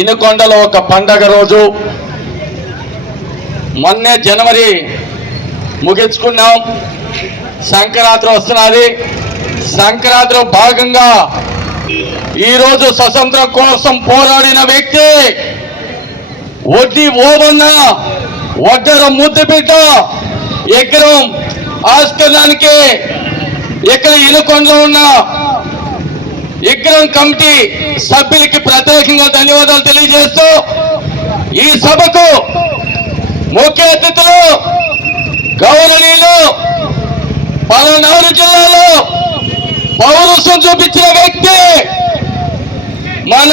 ఇనుకొండలో ఒక పండగ రోజు. మొన్నే జనవరి ముగించుకున్నాం. సంక్రాంతి వస్తున్నది. సంక్రాంతిలో భాగంగా ఈరోజు స్వతంత్రం కోసం పోరాడిన వ్యక్తి వడ్డీ ఓబన్న వడ్డర ముద్దు బిడ్డ ఎగ్రం ఆస్కరణానికి ఇక్కడ ఇనుకొండలో ఉన్న విగ్రహం కమిటీ సభ్యులకి ప్రత్యేకంగా ధన్యవాదాలు తెలియజేస్తూ ఈ సభకు ముఖ్య అతిథులు గౌరవనీయులు పలనాడు జిల్లాలో పౌరుషం చూపించిన వ్యక్తి మన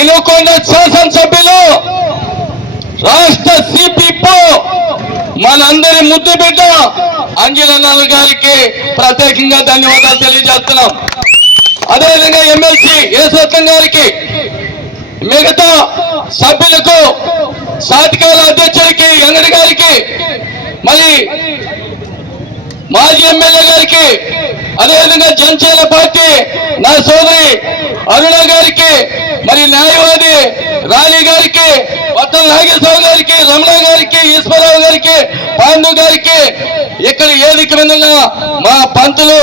ఇనుకొండ శాసనసభ్యులు రాష్ట్ర సిపిపు మనందరి ముద్దు బిడ్డ అంజనన్న గారికి ప్రత్యేకంగా ధన్యవాదాలు తెలియజేస్తున్నాం. అదేవిధంగా ఎమ్మెల్సీ యేసత్వం గారికి మిగతా సభ్యులకు సాధికార అధ్యక్షుడికి అంగడి గారికి మరి మాజీ ఎమ్మెల్యే గారికి అదేవిధంగా జనసేన పార్టీ నా సోదరి అరుణ గారికి మరి న్యాయవాది రాణి గారికి పట్టణ నాగేశ్వరరావు గారికి రమణ గారికి ఈశ్వరరావు గారికి పాండు గారికి ఇక్కడ ఏది మీద మా పంతులు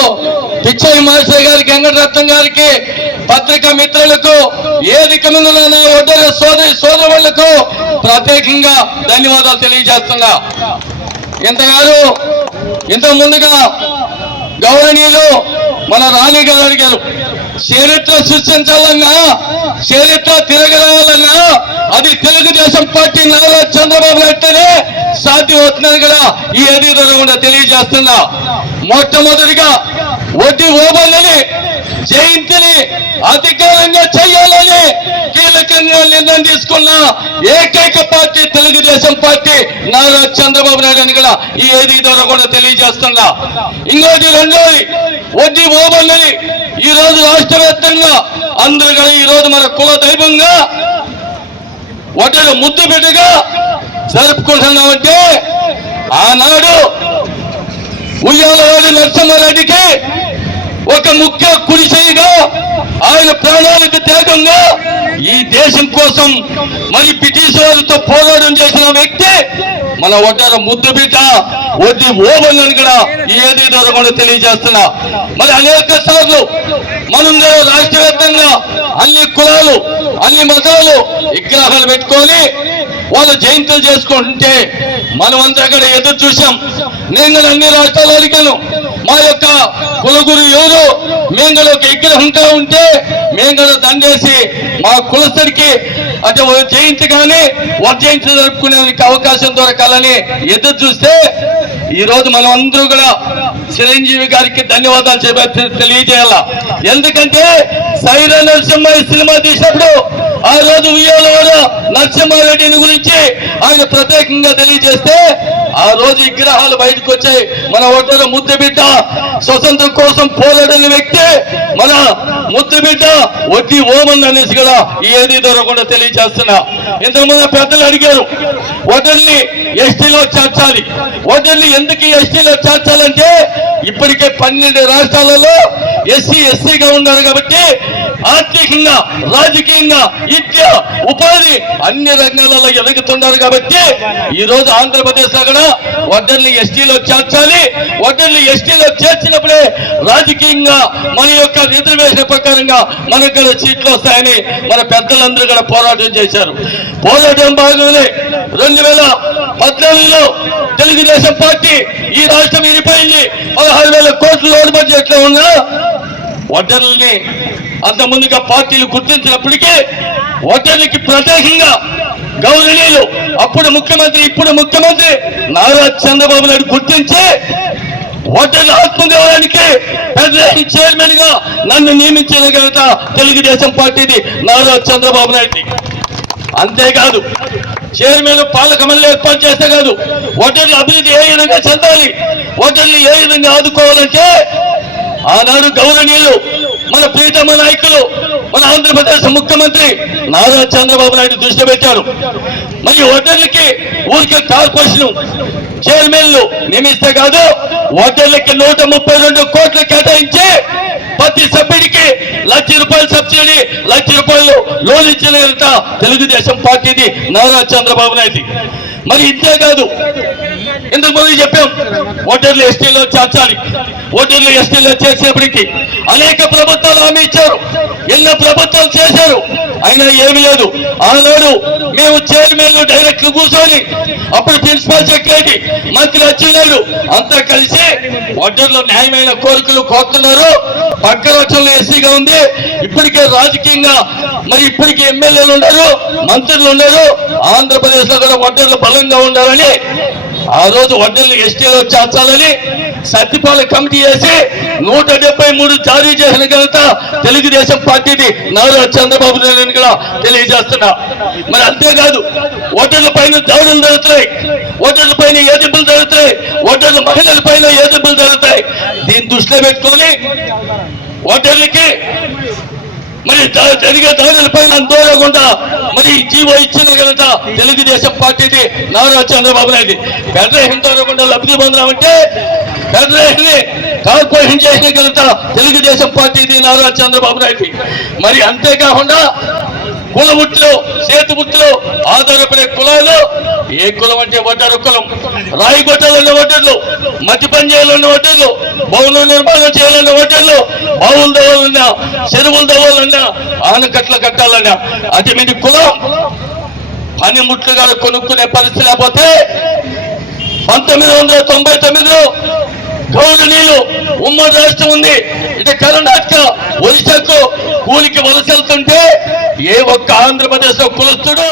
పిచ్చయ్య మాస్టర్ గారికి వెంకటరత్నం గారికి పత్రికా మిత్రులకు ఏదిక మీద ఒడ్డర సోదరి సోదరులకు ప్రత్యేకంగా ధన్యవాదాలు తెలియజేస్తున్నా. ఇంతగారు ఇంత ముందుగా గౌరవనీయులు మన రాణి గారు అడిగారు చరిత్ర సృష్టించాలన్నా చరిత్ర తిరగరావాలన్నా అది తెలుగుదేశం పార్టీ నారా చంద్రబాబు నాయుడునే సాధ్యం అవుతుందని కూడా ఈ అధికారులు కూడా తెలియజేస్తున్నా. మొట్టమొదటిగా వడ్డీ ఓబల్లని జయంతిని అధికారంగా చేయాలని కీలకంగా నిర్ణయం తీసుకున్న ఏకైక పార్టీ తెలుగుదేశం పార్టీ నారా చంద్రబాబు నాయుడు అని కూడా ఈ ఏది ద్వారా కూడా తెలియజేస్తున్నా. ఇంకోటి రెండోది వడ్డీ ఓబల్లని ఈ రోజు రాష్ట్ర వ్యాప్తంగా అందరూ కూడా ఈ రోజు మన కుల దైవంగా ఒడ్డలు ముద్దు బిడ్డగా జరుపుకుంటున్నామంటే ఆనాడు ఉయ్యాలవాడి నరసింహారెడ్డికి ఒక ముఖ్య కుడిసైగా ఆయన ప్రాణాలకు త్యాగంగా ఈ దేశం కోసం మరి బ్రిటిష్ వారితో పోరాటం చేసిన వ్యక్తి మన ఒడ్డార ముద్దు బిడ్డ వడ్డీ ఓబన్ కూడా ఏది కూడా తెలియజేస్తున్నా. మరి అనేక సార్లు మనం కూడా రాష్ట్ర వ్యాప్తంగా అన్ని కులాలు అన్ని మతాలు విగ్రహాలు పెట్టుకొని వాళ్ళు జయంతులు చేసుకుంటుంటే మనమంతా అక్కడ ఎదురు చూసాం నేను కూడా అన్ని రాష్ట్రాలు అడిగాను మా యొక్క కులగురు ఎవరు మేము కూడా ఒక విగ్రహంగా ఉంటే మేము కూడా దండేసి మా కులస్తుడికి అంటే ఓ జయంతి కానీ ఒక జరుపుకునేందుకు అవకాశం దొరకాలని ఎదురు చూస్తే ఈరోజు మనం అందరూ కూడా చిరంజీవి గారికి ధన్యవాదాలు చెప్ప తెలియజేయాల. ఎందుకంటే సైరా నరసింహ సినిమా తీసినప్పుడు ఆ రోజు ఉయ్యాలవాడ నరసింహారెడ్డిని గురించి ఆయన ప్రత్యేకంగా తెలియజేస్తే ఆ రోజు విగ్రహాలు బయటకు వచ్చాయి. మన ఒడ్డర ముద్దు బిడ్డ స్వతంత్రం కోసం పోరాడిన వ్యక్తి మన ముద్దు బిడ్డ వడ్డీ ఓమన్ అనేసి కూడా ఏది దొరకకుండా తెలియజేస్తున్నా. ఇంతకుముందు పెద్దలు అడిగారు వడ్డల్ని ఎస్టీలో చేర్చాలి. వడ్డల్ని ఎందుకు ఎస్టీలో చేర్చాలంటే ఇప్పటికే పన్నెండు రాష్ట్రాలలో ఎస్సీ ఎస్సీగా ఉన్నారు కాబట్టి ఆర్థికంగా రాజకీయంగా విద్య ఉపాధి అన్ని రంగాలలో ఎదుగుతున్నారు కాబట్టి ఈ రోజు ఆంధ్రప్రదేశ్లో కూడా వడ్డర్ని ఎస్టీలో చేర్చాలి. వడ్డర్ని ఎస్టీలో చేర్చినప్పుడే రాజకీయంగా మన యొక్క రిజర్వేషన్ ప్రకారంగా మనకు కూడా సీట్లు వస్తాయని మన పెద్దలందరూ కూడా పోరాటం చేశారు. పోరాటం భాగంగానే రెండు వేల పద్నాలుగులో తెలుగుదేశం పార్టీ ఈ రాష్ట్రం విడిపోయింది. పదహారు వేల కోట్ల లోటు బడ్జెట్లో ఉన్నా ఒడ్డర్లని అంతకుముందుగా పార్టీలు గుర్తించినప్పటికీ ఓటర్లకి ప్రత్యేకంగా గౌరవనీయులు అప్పుడు ముఖ్యమంత్రి ఇప్పుడు ముఖ్యమంత్రి నారా చంద్రబాబు నాయుడు గుర్తించి ఓటర్లు ఆత్మగౌరవానికి ఫెడరేషన్ చైర్మన్గా నన్ను నియమించిన ఘనత తెలుగుదేశం పార్టీది నారా చంద్రబాబు నాయుడు అంతేకాదు చైర్మన్ పాలక మండలి ఏర్పాటు చేస్తే కాదు ఓటర్లు అభివృద్ధి ఏ విధంగా చెందాలి ఓటర్లు ఏ విధంగా ఆదుకోవాలంటే ఆనాడు గౌరవనీయులు మన ప్రీతమ నాయకులు మన ఆంధ్రప్రదేశ్ ముఖ్యమంత్రి నారా చంద్రబాబు నాయుడు దృష్టి పెట్టారు. మరి ఓటర్లకి ఊరికే కార్పొరేషన్ చైర్మన్లు నియమిస్తే కాదు ఓటర్లకి నూట ముప్పై రెండు కోట్లు కేటాయించి ప్రతి సభ్యుడికి లక్ష రూపాయలు సబ్సిడీ లక్ష రూపాయలు లోన్ ఇచ్చిన తెలుగుదేశం పార్టీది నారా చంద్రబాబు నాయుడు మరి ఇంతే కాదు ఇంతకు ముందు చెప్పాం? ఓటర్లు ఎస్టీలో చేర్చాలి. ఓటర్లు ఎస్టీలో చేసేప్పటికి అనేక ప్రభుత్వాలు హామీ ఇచ్చారు. ఎన్నో ప్రభుత్వాలు చేశారు. అయినా ఏమి లేదు. ఆనాడు మేము చైర్మన్ డైరెక్ట్ కూర్చొని అప్పుడు ప్రిన్సిపల్ సెక్రటరీ మంత్రి అచ్చెన్నాయుడు అంతా కలిసి ఓటర్లు న్యాయమైన కోరికలు కోరుతున్నారు. పక్క రాష్ట్రంలో ఎస్సీగా ఉంది. ఇప్పటికే రాజకీయంగా మరి ఇప్పటికే ఎమ్మెల్యేలు ఉన్నారు మంత్రులు ఉన్నారు. ఆంధ్రప్రదేశ్లో కూడా ఓటర్లు బలంగా ఉండాలని ఆ రోజు వడ్డీలు ఎస్టీలో చేర్చాలని సత్యపాల కమిటీ చేసి నూట డెబ్బై మూడు జారీ చేసిన ఘనత తెలుగుదేశం పార్టీది. నారా చంద్రబాబు నాయుడు కూడా తెలియజేస్తున్నా. మరి అంతేకాదు ఓటర్ల పైన దాడులు జరుగుతాయి ఓటర్ల పైన ఏదింపులు జరుగుతాయి ఓటర్ల మహిళల పైన ఏదింపులు జరుగుతాయి దీన్ని దృష్టిలో పెట్టుకొని ఓటర్లకి మరి జరిగే దాడుల పైన దూరకుండా మరి జీవో ఇచ్చిన కనుక తెలుగుదేశం పార్టీది నారా చంద్రబాబు నాయుడు. ఫెడరేషన్ దూరకుండా లబ్ధి పొందామంటే ఫెడరేషన్ కార్పొరేషన్ చేసిన కనుక తెలుగుదేశం పార్టీది నారా చంద్రబాబు నాయుడు. మరి అంతేకాకుండా కుల వృత్తిలో చేతి వృత్తిలో ఆధారపడే కులాలు ఏ కులం అంటే వడ్డారు కులం. రాయి గొట్టాలన్న వడ్డర్లు మట్టి పని చేయాలన్న వడ్డర్లు భవన నిర్మాణం చేయాలన్న వడ్డర్లు బావులు దవ్వాలన్నా చెరువులు దవ్వాలన్నా ఆనకట్ల కట్టాలన్నా. అది మీ కులం గారు కొనుక్కునే పరిస్థితి లేకపోతే పంతొమ్మిది వందల తొంభై తొమ్మిదిలో గౌరవనీయులు ఉమ్మడి రాష్ట్రం ఉంది. అంటే కర్ణాటక ఒడిశాకు కూలికి వలస వెళ్తుంటే ఏ ఒక్క ఆంధ్రప్రదేశ్ కులస్తుడు